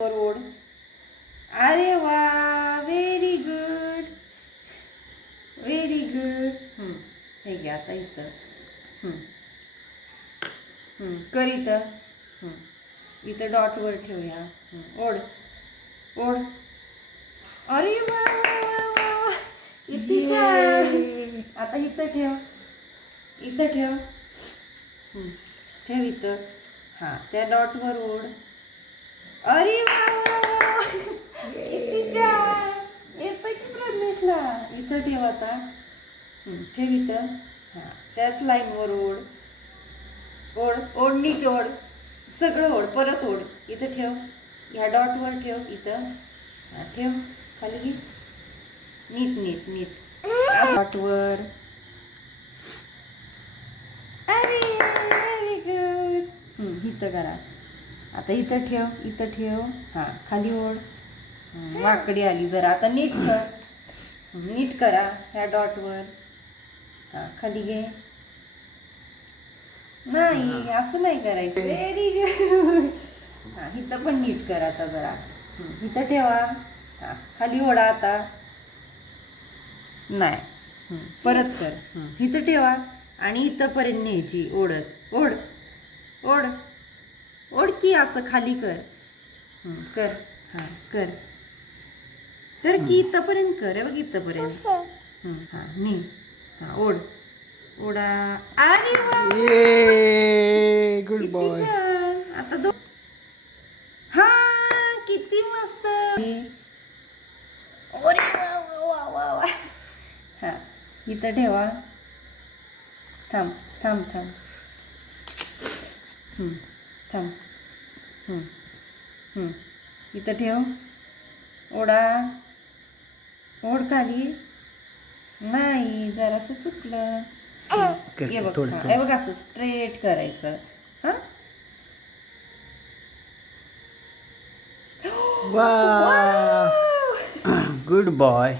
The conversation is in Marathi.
ओढ. अरे वा, व्हेरी गुड, व्हेरी गुड. हे घ्या आता इथं. कर इथं. इथं डॉटवर ठेवूया. ओढ ओढ. अरे वा वा वा वा, किती छान. आता इथं ठेव, इथं ठेव. ठेव इथं. हां, त्या डॉटवर ओढ. अरे वा वा वा, किती छान. येतं की प्रज्ञेशला. इथं ठेव आता. ठेव इथं. हां, त्याच लाईनवर ओढ. ओढ ओढ, नीट ओढ, सगळं ओढ, परत ओढ. इथं ठेव, ह्या डॉटवर ठेव इथं. हां, ठेव खाली घे. नीट नीट नीट डॉटवर. अरे व्हेरी गुड. इथं करा आता. इथं ठेव, इथं ठेव. हां, खाली ओढ. वाकडी आली जरा. आता नीट कर, नीट करा ह्या डॉटवर. हां, खाली घे. नाही, असं नाही करायचं. Very good. हां, इथं पण नीट कर आता जरा. इथं ठेवा. हां, खाली ओढा आता. नाही, परत कर. इथं ठेवा आणि इथंपर्यंत न्यायची ओढत. ओढ ओढ ओढ की, असं खाली कर. कर. हां, कर कर की, इथंपर्यंत कर. हे बघ इथंपर्यंत. हां, नी. हां, ओढ ओढा. अरे वा, गुड किती बॉय. छान. आता दो. हा, किती मस्त. अरे वा वा वा वा वा. हा, इथं ठेवा. थांब थांब थांब. थांब. इथं ठेव. ओढा. ओढ खाली. नाही, जरासं चुकलं. हे बघ. थोडं हे बघ, असं स्ट्रेट करायचं. हा, वाह, गुड बॉय.